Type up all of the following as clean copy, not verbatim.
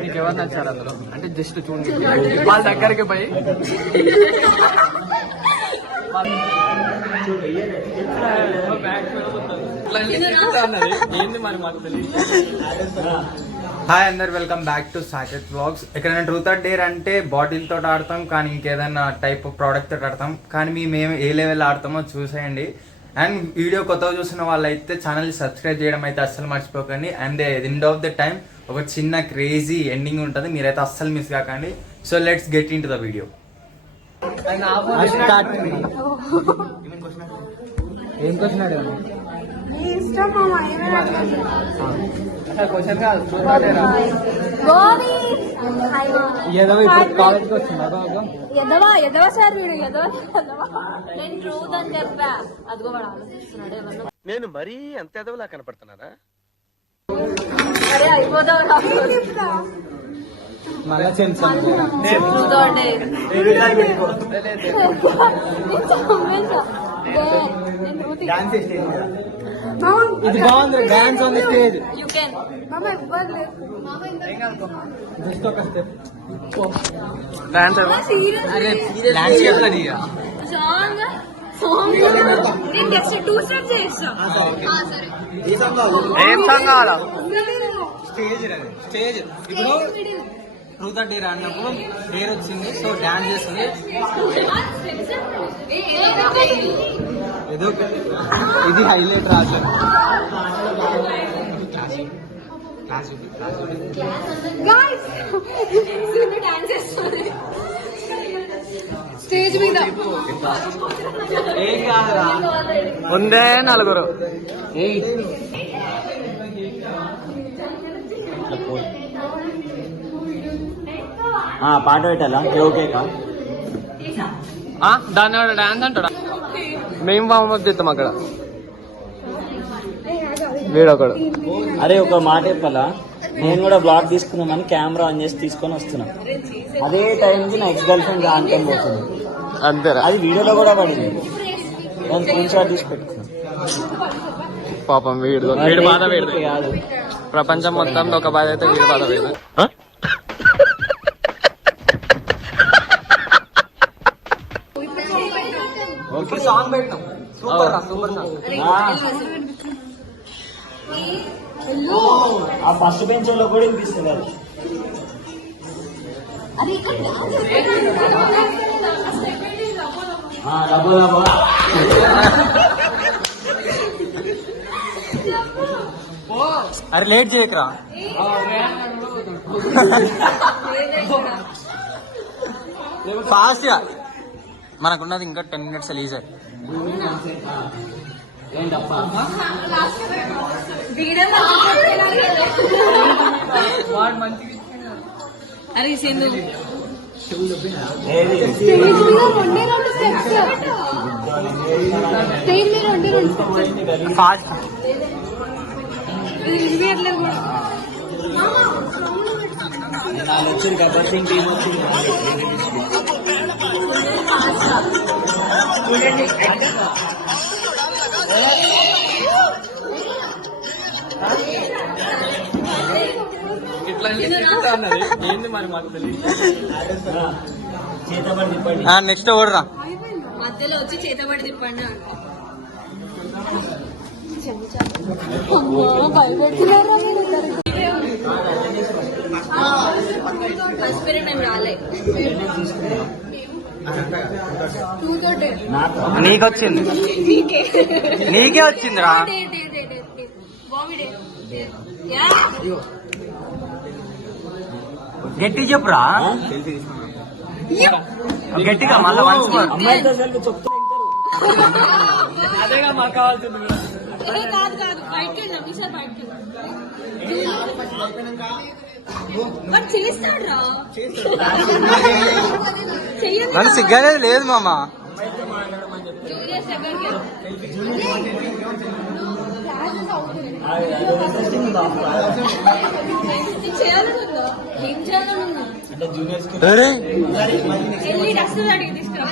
నీకు ఎవరు నచ్చారు అందులో? అంటే జస్ట్ చూడండి వాళ్ళ దగ్గరికి పోయి ఏంది మరి మాకు తెలియదు. హాయ్ అందరు, welcome back to Saketh vlogs. ఎక్కడైనా ట్రూత్ ఆర్ డేర్ అంటే బాటిల్ తోటి ఆడతాం, కానీ ఇంకేదైనా టైప్ ఆఫ్ ప్రోడక్ట్ తోటి ఆడతాం. కానీ మేము ఏ లెవెల్ ఆడతామో చూసేయండి. అండ్ వీడియో కొత్తగా చూసిన వాళ్ళైతే ఛానల్ సబ్స్క్రైబ్ చేయడం అయితే అస్సలు మర్చిపోకండి. And end of the time ఒక చిన్న క్రేజీ ఎండింగ్ ఉంటుంది, మీరైతే అస్సలు మిస్ కాకండి. So let's get in to the video. ఏం క్వశ్చన్ అడిగాను? క్వశ్చన్ కాదు, ఏదో ఇప్పుడు కాలేజ్కి వచ్చిందా? నేను మరీ అంత ఎదవలా కనపడుతున్నారా? మళ్ళా చెన్స్ ఇది బాగుంది. Dance on the stage. Just ఒక స్టెప్ డాన్స్. అరే ల్యాండ్స్కేప్ లో దిగా ఏం సాంగ్ కావాలా? స్టేజ్ ఇప్పుడు ట్రూత్ ఆర్ డేర్ అన్నప్పుడు డేర్ వచ్చింది, సో డాన్స్ చేస్తుంది. ఏదో ఇది హైలైట్ రాజు. స్టేజ్ మీద ఏం కాదురా, ఉందే నలుగురు. పాట పెట్టాలా? ఓకేకా? దాన్ని డాన్స్ అంటాడా? మేము వామప్ చేస్తాం అక్కడ, వీడొకడు. అరే ఒక మాట చెప్పాలా, నేను కూడా బ్లాగ్ తీసుకున్నామని కెమెరా ఆన్ చేసి తీసుకొని వస్తున్నా. అదే టైంకి నా ఎక్స్ గర్ల్ ఫ్రెండ్ ఆంటం పోతుంది. అంతేరా? అది వీడియోలో కూడా పడింది. నేను స్క్రీన్ షాట్ తీసి పెట్టుకున్నా. పాపం వీడు బాధ వీడు కాదు, ప్రపంచం మొత్తంలో ఒక బాధ అయితే వీడు బాధ వీడు. ఓకే సాంగ్ పెట్టాం. Super super. ఆ ఫస్ట్ బెంచ్ లో కూడా వినిపిస్తుంది అది. అరే లేట్ చేయకరా. ఫాస్ట్ గా, మనకున్నది ఇంకా 10 minutes లీజ్. అరే సింధు ఫాస్ట్ వచ్చింది గబ్బర్ సింగ్ టీం వచ్చింది. ఏంది మరి మాకు తెలియదు. చేతబడి తిప్పండి. నెక్స్ట్ ఓడరా. మధ్యలో వచ్చి చేతబడి తిప్పండి అంట. మేము రాలే. నీకొచ్చింది, నీకే వచ్చిందిరా. గట్టి చెప్పురా, గట్టిగా మళ్ళా అమ్మాయితో అసలు చెప్తా. అదేగా మాకు కావాల్సింది. కాదు కాదు, బయటకి వెళ్దాం ఈసారి. బయటకి వెళ్దాం చేస్తాడు రా. నన్ను సిగ్గనేది లేదు మామ. జూనియర్స్ దగ్గరికి చేయాలనుందా? ఏం చేయాలనుందా? వెళ్ళి డస్టర్ అడిగి తీసుకురా.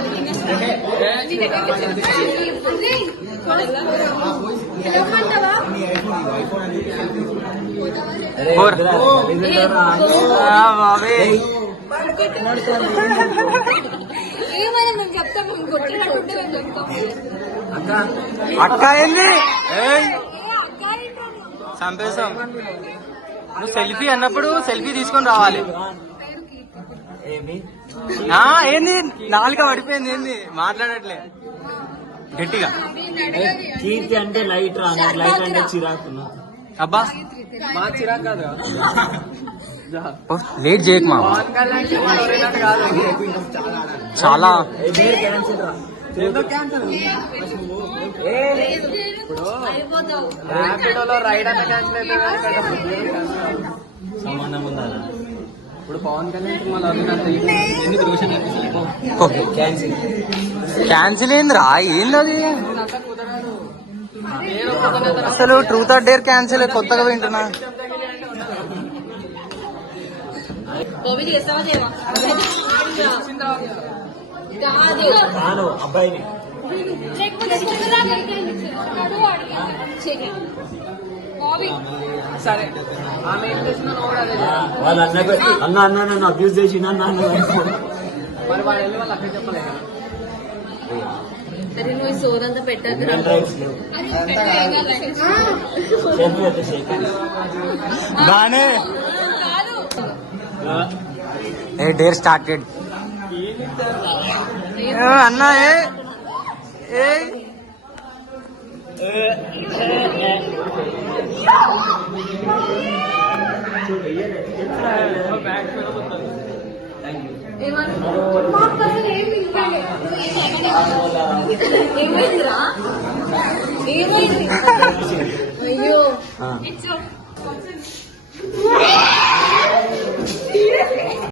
పిలవమంటావా? ఫోర్. ఏమైనా మేము చెప్తాం, మేము కొట్టినట్టుంటే మేము చెప్తాం. అక్క ఏంది ఏయ్, ఏ అక్క ఏంటని? చంపేశాం. నువ్వు సెల్ఫీ అన్నప్పుడు సెల్ఫీ తీసుకొని రావాలి. ఏంది నాలుక పడిపోయింది, ఏంది మాట్లాడట్లే గట్టిగా. కీర్తి అంటే లైట్ రా, నాకు లైట్ అంటే చిరాకున్నా. అబ్బా మా చిరాకు కాదు. లేట్ చేయకు మా చాలా అయిపోతావు. ర్యాపిడోలో రైడ్ అన్న క్యాన్సిల్ అయితే సంబంధం ఉందా? ఇప్పుడు పవన్ కళ్యాణ్ సినిమాలో అభినంత ఎందుకు రోషన్ క్యాన్సిల్. క్యాన్సిల్ ఏందిరా, ఏంది అసలు ట్రూత్ ఆర్ డేర్ క్యాన్సిల్ కొత్తగా వింటున్నా. బాబీ చేస్తావా చేయవా? కాదు నాను అబ్బాయిని లేకపోతే చిన్నదాన్ని చేస్తాడు, అడిగాడు. చెయ్యి. బాబీ సరే ఆమె ఏం చేసినా కూడా అదే చేయాలి. వాళ్ళ అన్న నన్ను అబ్యూజ్ చేసిన మరి వాడు వెళ్ళి వాళ్ళు అక్కడ చెప్పలేదు కదా. అరే నువ్వు ఈ సోదంతా పెట్టద్దు. బానే కాదు ఏ డేర్ స్టార్టెడ్ అన్నా ఏ ఏమైందిరా? ఏమైంది? అయ్యో